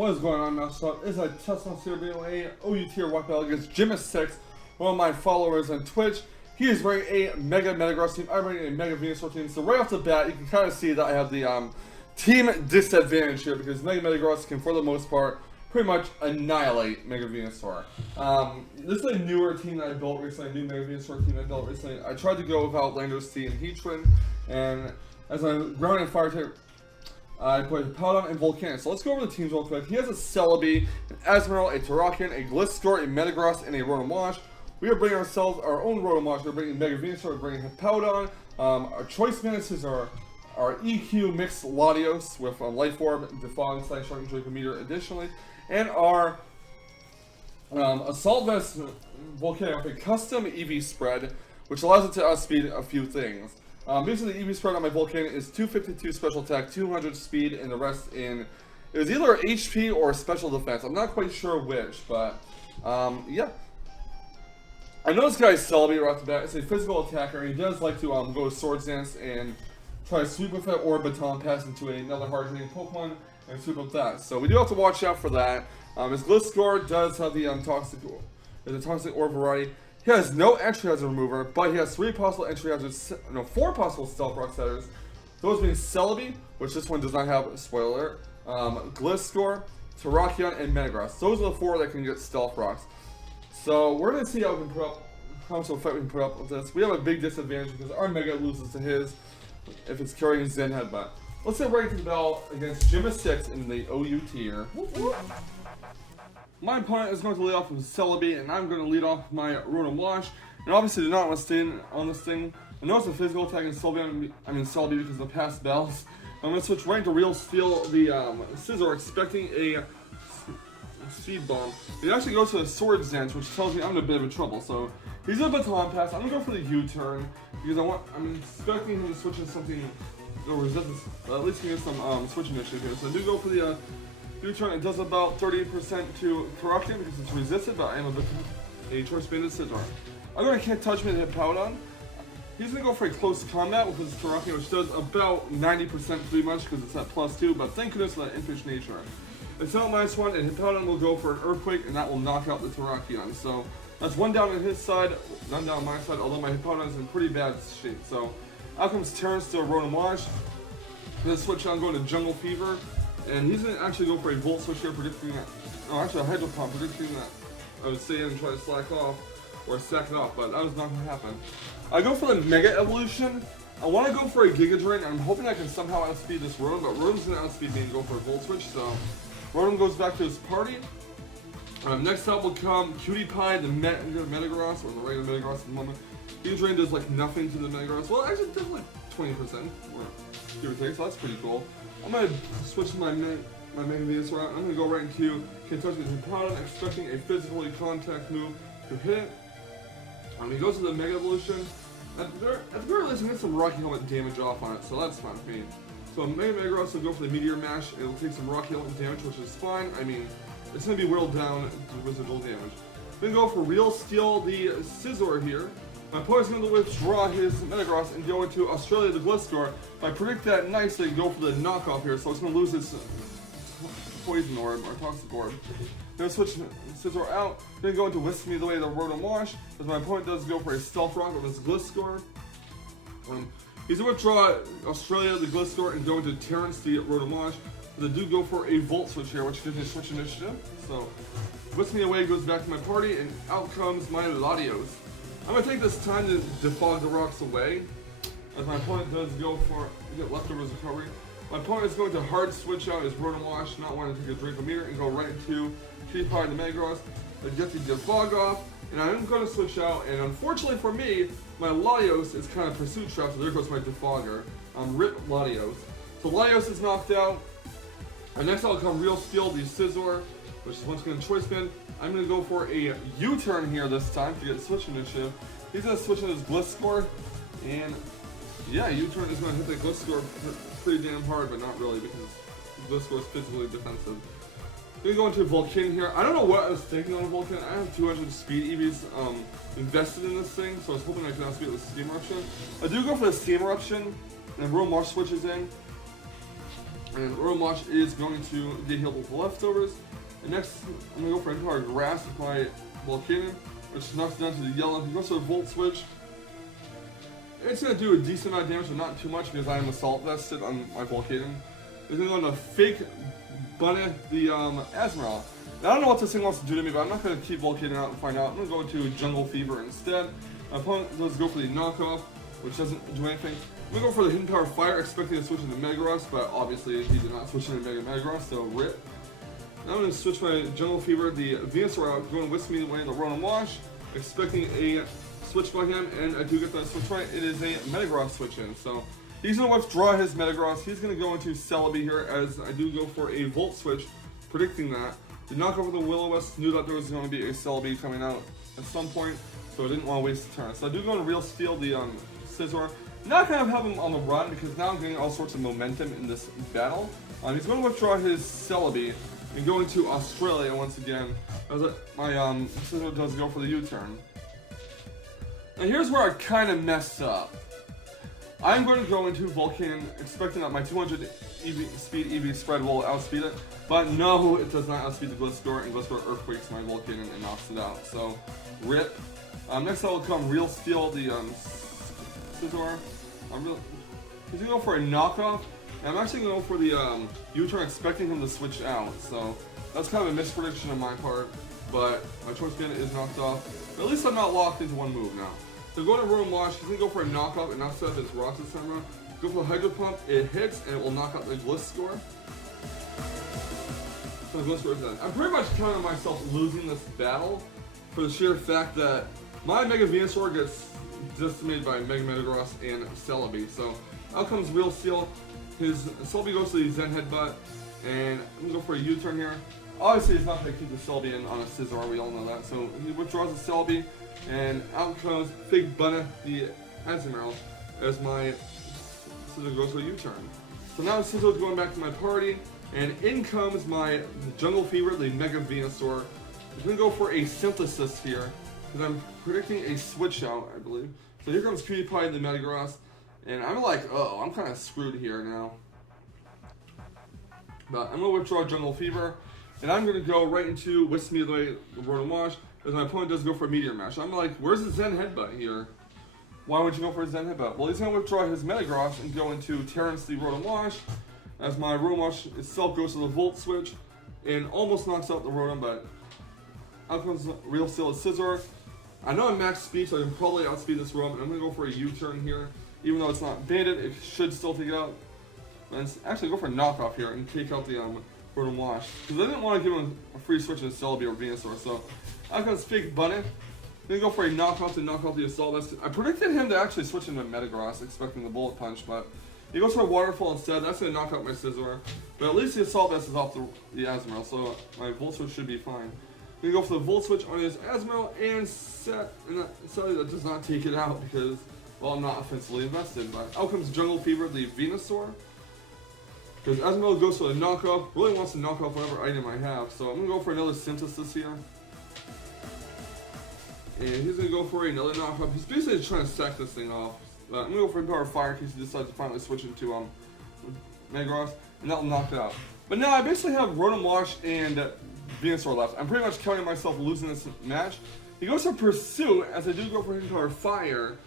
What is going on, Mousetrap? It's a Teslamouse here being a OU tier WiFi against Jimmeh6, one of my followers on Twitch. He is wearing a Mega Metagross team. I'm wearing a Mega Venusaur team. So right off the bat, you can kind of see that I have the team disadvantage here because Mega Metagross can, for the most part, pretty much annihilate Mega Venusaur. This is a newer team that I built recently, a new Mega Venusaur team I built recently. I tried to go with Outlander C and Heatran, and as a ground and fire type, I put Powdon and Volcanic. So let's go over the teams real quick. He has a Celebi, an Asmonrel, a Terrakion, a GlitchxCity, a Metagross, and a Rotomouse. We are bringing ourselves our own Rotomouse. We're bringing Mega Venusaur, we're bringing Powdon. Our choice menaces are our EQ mixed Latios with Life Orb, Defog, Slash, Shark, and Draco Meteor additionally. And our Assault Vest Volcanic with a custom EV spread, which allows it to outspeed a few things. Basically, the EV spread on my Volcanic is 252 special attack, 200 speed, and the rest in... It was either HP or special defense. I'm not quite sure which, but... yeah. I know this guy's Celebi right off the bat. It's a physical attacker. He does like to go with Swords Dance and try to sweep with it, or Baton Pass into another hard-hitting Pokemon and sweep with that. So we do have to watch out for that. His GlitchxCity does have the Toxic Orb variety. He has no entry hazard remover, but he has 3 possible entry hazards, no, 4 possible Stealth Rock setters. Those being Celebi, which this one does not have, spoiler alert, GlitchxCity, Terrakion, and Metagross. Those are the 4 that can get Stealth Rocks. So we're going to see how we can put up, how much of a fight we can put up with this. We have a big disadvantage because our Mega loses to his if it's carrying Zen Headbutt. Let's get right to the battle against Jimmeh6 in the OU tier. My opponent is going to lead off with Celebi, and I'm going to lead off my Rotomouse. And obviously, do not want to stay on this thing. I know it's a physical attack in Celebi because of the past battles. I'm going to switch right to Real Steel, the Scissor, expecting a Speed Bomb. It actually goes to a Swords Dance, which tells me I'm in a bit of trouble. So he's a Baton Pass. I'm going to go for the U-turn because I'm expecting him to switch into something or resistance. At least he gets some switch initiative here. So I do go for the U-turn. It does about 30% to Terrakion because it's resisted, but I am a choice banded Scizor. I'm going to Can't Touch Me to hit Powdon. He's going to go for a close combat with his Terrakion, which does about 90% pretty much because it's at +2, but thank goodness for that Impish nature. It's not -1, and Powdon will go for an Earthquake, and that will knock out the Terrakion. So that's 1 down on his side, 1 down on my side, although my Powdon is in pretty bad shape. So out comes Terrence to Rotomouse. I'm going to switch on, going to Jungle Fever. And he's going to actually go for a Volt Switch here, predicting that. Oh, actually, a Hydro Pump, predicting that I would stay in and try to slack off, or sack it off, but that was not going to happen. I go for the Mega Evolution. I want to go for a Giga Drain. I'm hoping I can somehow outspeed this Rotom, but Rotom's going to outspeed me and go for a Volt Switch, so Rotom goes back to his party. Next up will come Cutie Pie, the Metagross, or the regular Metagross at the moment. Giga Drain does like nothing to the Metagross. Well, actually, it does like 20%, or give or take, so that's pretty cool. I'm going to switch my Mega Venusaur out. I'm going to go right into Can't Touch Me to Powdon, expecting a physically contact move to hit. He goes to the Mega Evolution. At the very least, I'm going to get some Rocky Helmet damage off on it, so that's fine for me. So Mega Metagross will go for the Meteor Mash. It'll take some Rocky Helmet damage, which is fine. I mean, it's going to be whittled down to residual damage. Then go for Real Steel, the Scizor here. My opponent's going to withdraw his Metagross and go into Australia, the GlitchxCity. If I predict that nicely, go for the knockoff here, so it's going to lose its Poison Orb, or Toxic Orb. Then switch Scizor out, then go into Whisk Me the way the Rotomouse, as my opponent does go for a Stealth Rock with his GlitchxCity. He's going to withdraw Australia, the GlitchxCity, and go into Terrence, the Rotomouse. They do go for a Volt Switch here, which gives me a Switch Initiative. So, Whisk Me away goes back to my party, and out comes my Latios. I'm going to take this time to defog the rocks away, as my opponent does go for Leftovers Recovery. My opponent is going to hard switch out his Rotomouse, not wanting to take a Draco Meteor, and go right into Cutie Pie the Metagross. I get the defog off, and I'm going to switch out, and unfortunately for me, my Latios is kind of Pursuit Trap, so there goes my Defogger. Rip Latios. So Latios is knocked out, and next I'll come Real Steel, the Scizor, which is once again Choice Band. I'm going to go for a U-turn here this time to get Switch Initiative. He's going to switch in his GlitchxCity, and yeah, U-turn is going to hit the GlitchxCity pretty damn hard, but not really because GlitchxCity is physically defensive. I'm going to go into Volcanic here. I don't know what I was thinking on a Volcanic. I have 200 speed EVs invested in this thing, so I was hoping I could outspeed with Steam Eruption. I do go for the Steam Eruption, and Rotomouse switches in. And Rotom Wash is going to get healed with the leftovers. And next, I'm going to go for Entire Grass with my Volcanion, which knocks it down to the yellow. He goes for a Volt Switch. It's going to do a decent amount of damage, but not too much because I am Assault Vested on my Volcanion. It's going to go into Fake Bunny the Azumarill. Now, I don't know what this thing wants to do to me, but I'm not going to keep Volcanion out and find out. I'm going to go into Jungle Fever instead. My opponent does go for the knockoff, which doesn't do anything. I'm going to go for the Hidden Power Fire, expecting to switch into Metagross, but obviously he did not switch into Mega Metagross, so RIP. Now I'm going to switch my Jungle Fever, the Venusaur out, going with me away the Rotom Wash, expecting a switch by him, and I do get that switch right. It is a Metagross switch in, so he's going to withdraw his Metagross. He's going to go into Celebi here, as I do go for a Volt Switch, predicting that. Did knock over the Will-O-Wisp, knew that there was going to be a Celebi coming out at some point, so I didn't want to waste a turn. So I do go into Real Steel, the Scizor. Not going to have him on the run, because now I'm getting all sorts of momentum in this battle. He's going to withdraw his Celebi and go into Australia once again, as my Scizor does go for the U-turn. Now here's where I kind of messed up. I'm going to go into Volcanion, expecting that my 200 speed EV spread will outspeed it, but no, it does not outspeed the Gliscor, and Gliscor Earthquakes my Volcanion and knocks it out, so RIP. Next I will come Real Steel, the Scizor. He's going to go for a knockoff, and I'm actually going to go for the U-turn, expecting him to switch out, so that's kind of a misprediction on my part, but my choice again is knocked off. But at least I'm not locked into one move now. So going to Rotom Wash, he's going to go for a knockoff and knocks out his Rocks this time around. Go for the Hydro Pump, it hits, and it will knock out the Gliscor. So the Gliscor is dead. I'm pretty much counting on myself losing this battle for the sheer fact that my Mega Venusaur gets decimated by Mega Metagross and Celebi. So out comes Real Steel. His Celebi goes to the Zen Headbutt, and I'm going to go for a U-turn here. Obviously, he's not going to keep the Celebi in on a Scizor, we all know that. So he withdraws the Celebi, and out comes Big Bunny, the Azumarill, as my Scizor goes for a U-turn. So now Scizor's going back to my party, and in comes my Jungle Fever, the Mega Venusaur. I'm going to go for a Synthesis here, because I'm predicting a switch out, I believe. So here comes PewDiePie, the Metagross, and I'm like, oh, I'm kind of screwed here now. But I'm going to withdraw Jungle Fever, and I'm going to go right into Whisk Me Away, the Rotom Wash, as my opponent does go for a Meteor Mash. I'm like, where's the Zen Headbutt here? Why would you go for a Zen Headbutt? Well, he's going to withdraw his Metagross and go into Terrence, the Rotom Wash, as my Rotom Wash itself goes to the Volt Switch, and almost knocks out the Rotom, but out comes Real Steel Scizor. I know I'm max speed, so I can probably outspeed this Rotom, and I'm going to go for a U-turn here. Even though it's not baited, it should still take it out. And actually go for a knockoff here and take out the Rotom Wash. Because I didn't want to give him a free switch in Celebi or Venusaur, so out comes Fake Bunny. I'm going to go for a knockoff to knock out the Assault Vest. I predicted him to actually switch into Metagross, expecting the Bullet Punch, but he goes for a Waterfall instead. That's going to knock out my Scizor. But at least the Assault Vest is off the Azumarill, so my Volt Switch should be fine. I'm going to go for the Volt Switch on his Azumarill and Celebi that does not take it out because, well, I'm not offensively invested. But out comes Jungle Fever, the Venusaur. Because Azumarill goes for the knockoff, really wants to knock off whatever item I have. So I'm going to go for another Synthesis here. And he's going to go for another knockoff. He's basically just trying to sack this thing off. But I'm going to go for Power Fire in case he decides to finally switch into Metagross, and that'll knock it out. But now I basically have Rotom Wash and Venusaur left. I'm pretty much counting myself losing this match. He goes for Pursuit, as I do go for Power Fire.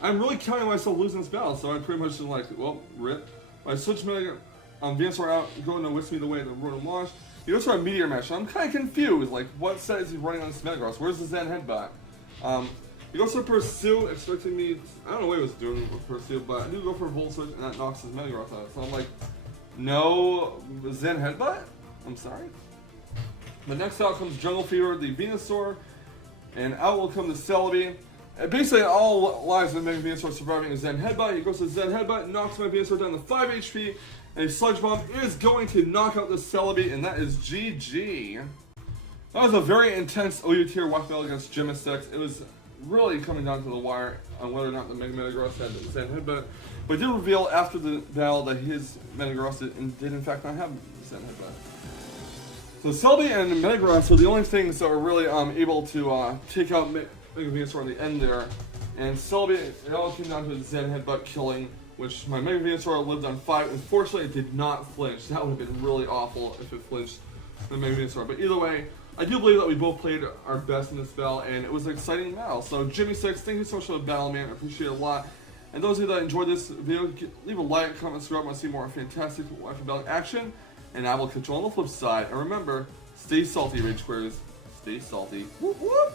I'm really counting myself losing this battle, so I'm pretty much just like, well, RIP. I switch Venusaur out, going to Whisk Me the Way to Rotom Wash. He goes for a Meteor Mash, so I'm kind of confused. Like, what set is he running on this Metagross? Where's the Zen Headbutt? He goes for Pursue, expecting me. I don't know what he was doing with Pursue, but I do go for Volt Switch, and that knocks his Metagross out. So I'm like, no Zen Headbutt? I'm sorry. But next out comes Jungle Fever, the Venusaur, and out will come the Celebi. And basically, all lives of Mega Venusaur surviving a Zen Headbutt. He goes to Zen Headbutt, knocks my Venusaur down to 5 HP, and a Sludge Bomb is going to knock out the Celebi, and that is GG. That was a very intense OU tier walk battle against Jimmeh6. It was really coming down to the wire on whether or not the Mega Metagross had the Zen Headbutt. But it did reveal after the battle that his Metagross did in fact not have the Zen Headbutt. So Celebi and Metagross were the only things that were really able to take out Mega Venusaur in the end there. And Celebi, it all came down to the Zen Headbutt killing which my Mega Venusaur lived on 5. Unfortunately, it did not flinch. That would have been really awful if it flinched the Mega Venusaur. But either way, I do believe that we both played our best in this battle, and it was an exciting battle. So Jimmeh6, thank you so much for the battle, man. I appreciate it a lot. And those of you that enjoyed this video, leave a like, comment, subscribe. I want to see more fantastic Wi-Fi battle action. And I will catch you on the flip side. And remember, stay salty, Rage Squares. Stay salty. Whoop, whoop.